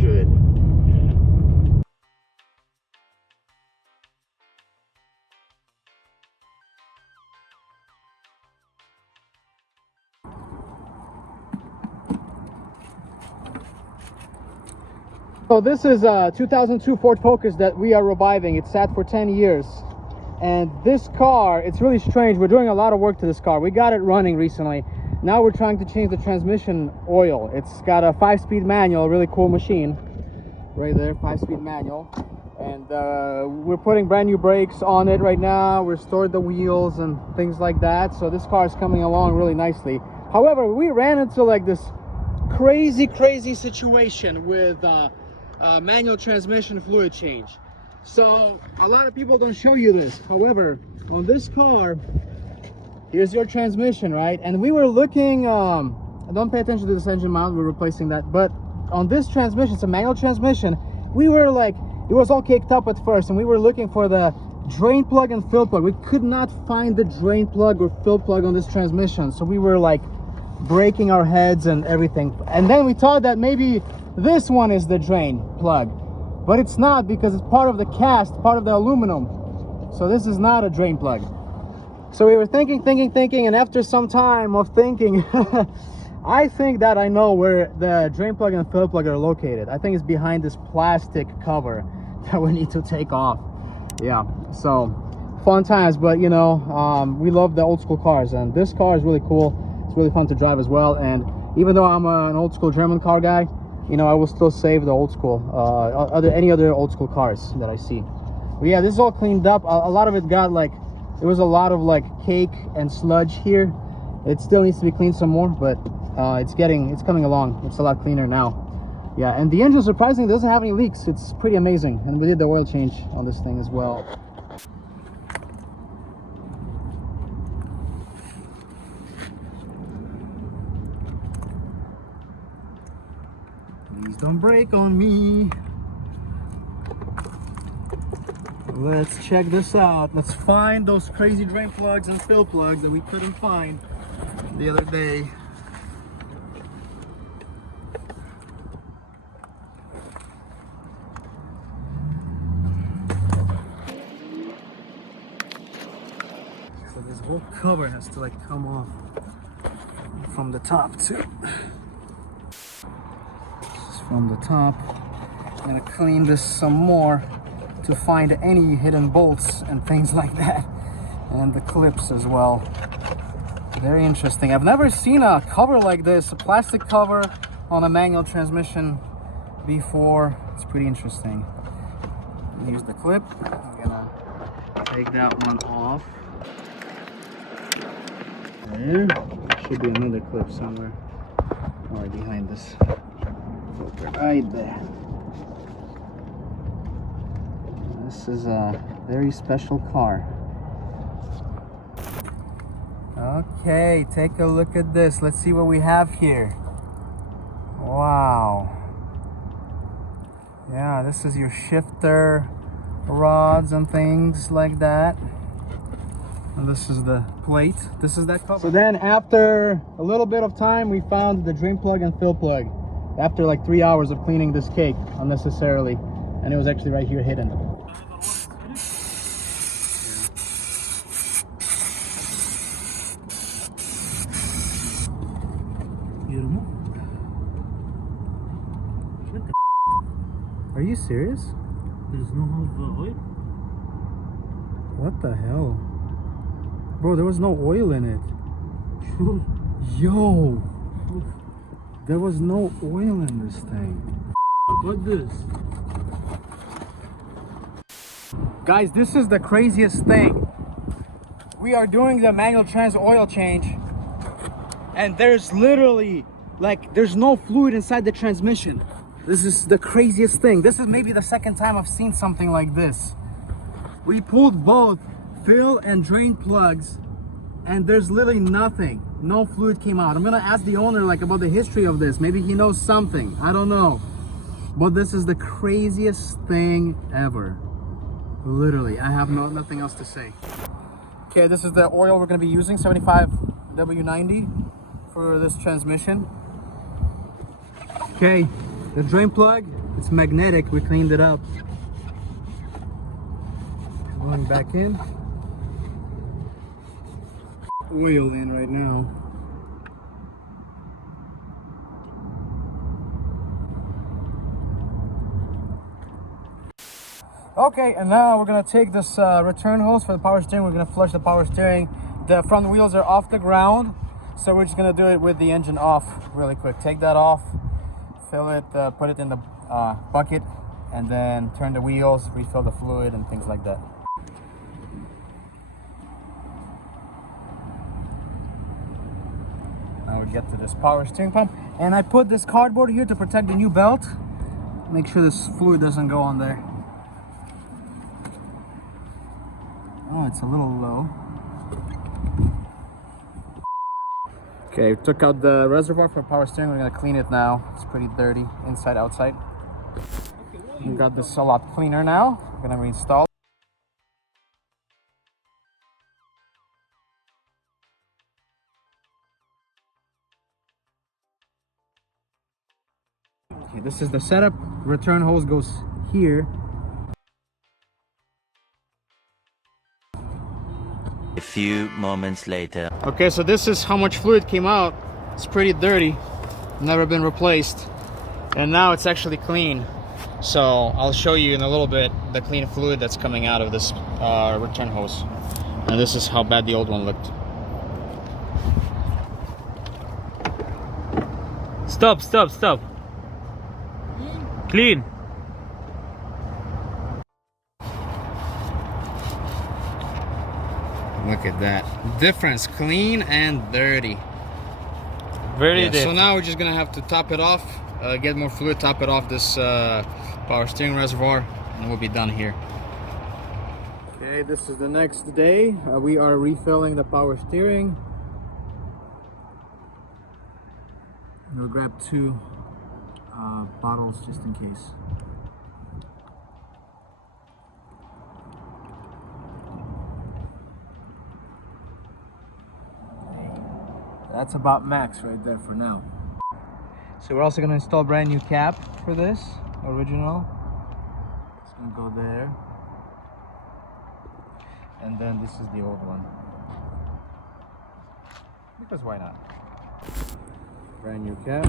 100. So this is a 2002 Ford Focus that we are reviving. It sat for 10 years. And this car, it's really strange. We're doing a lot of work to this car. We got it running recently. Now we're trying to change the transmission oil. It's got a 5-speed manual, really cool machine. Right there, 5-speed manual. And we're putting brand new brakes on it right now. We're stored the wheels and things like that. So this car is coming along really nicely. However, we ran into like this crazy situation with manual transmission fluid change. So a lot of people don't show you this. However, on this car, here's your transmission, right? And we were looking, don't pay attention to this engine mount, we're replacing that. But on this transmission, it's a manual transmission, we were like, it was all caked up at first, and we were looking for the drain plug and fill plug. We could not find the drain plug or fill plug on this transmission. So we were like breaking our heads and everything. And then we thought that maybe this one is the drain plug. But it's not, because it's part of the cast, part of the aluminum. So this is not a drain plug. So we were thinking, and after some time of thinking, I think that I know where the drain plug and fill plug are located. I think it's behind this plastic cover that we need to take off. Yeah, so fun times. But you know, we love the old school cars, and this car is really cool. It's really fun to drive as well. And even though I'm an old school German car guy, you know, I will still save the old school, any other old school cars that I see. But yeah, this is all cleaned up. A lot of it got like, there was a lot of like cake and sludge here. It still needs to be cleaned some more, but it's coming along. It's a lot cleaner now. Yeah, and the engine surprisingly doesn't have any leaks. It's pretty amazing. And we did the oil change on this thing as well. Please don't break on me. Let's check this out. Let's find those crazy drain plugs and fill plugs that we couldn't find the other day. So this whole cover has to like come off from the top too. From the top. I'm gonna clean this some more to find any hidden bolts and things like that, and the clips as well. Very interesting. I've never seen a cover like this, a plastic cover on a manual transmission before. It's pretty interesting. Here's the clip. I'm gonna take that one off. There should be another clip somewhere, or behind this. Right there. This is a very special car. Okay, take a look at this. Let's see what we have here. Wow. Yeah, this is your shifter rods and things like that. And this is the plate. This is that cover. So then after a little bit of time, we found the drain plug and fill plug. After like 3 hours of cleaning this cake unnecessarily, and it was actually right here hidden. Are you serious? There's no oil? What the hell? Bro, there was no oil in it. Yo! There was no oil in this thing. What this? Guys, this is the craziest thing. We are doing the manual trans oil change, and there's literally like there's no fluid inside the transmission. This is the craziest thing. This is maybe the second time I've seen something like this. We pulled both fill and drain plugs, and there's literally nothing. No fluid came out. I'm gonna ask the owner like about the history of this. Maybe he knows something. I don't know. But this is the craziest thing ever. Literally, I have nothing else to say. Okay, this is the oil we're gonna be using, 75 W90 for this transmission. Okay, the drain plug It's magnetic. We cleaned it up. Going back in. Oil in right now. Okay, and now we're gonna take this return hose for the power steering. We're gonna flush the power steering. The front wheels are off the ground, so we're just gonna do it with the engine off really quick. Take that off, fill it, put it in the bucket, and then turn the wheels, refill the fluid, and things like that. Now we get to this power steering pump, and I put this cardboard here to protect the new belt. Make sure this fluid doesn't go on there. Oh, it's a little low. Okay, took out the reservoir for power steering. We're gonna clean it now. It's pretty dirty, inside, outside. We got this a lot cleaner now. We're gonna reinstall. Okay, this is the setup. Return hose goes here. A few moments later. Okay, so this is how much fluid came out. It's pretty dirty, never been replaced, and now it's actually clean. So I'll show you in a little bit the clean fluid that's coming out of this return hose. And this is how bad the old one looked. Stop, stop, stop. Clean. Look at that difference, clean and dirty. Very So different. now we're just gonna have to top it off, get more fluid, top it off this power steering reservoir, and we'll be done here. Okay, this is the next day. We are refilling the power steering. We'll grab two bottles just in case. That's about max right there for now. So we're also going to install a brand new cap for this, original. It's going to go there. And then this is the old one. Because why not? Brand new cap.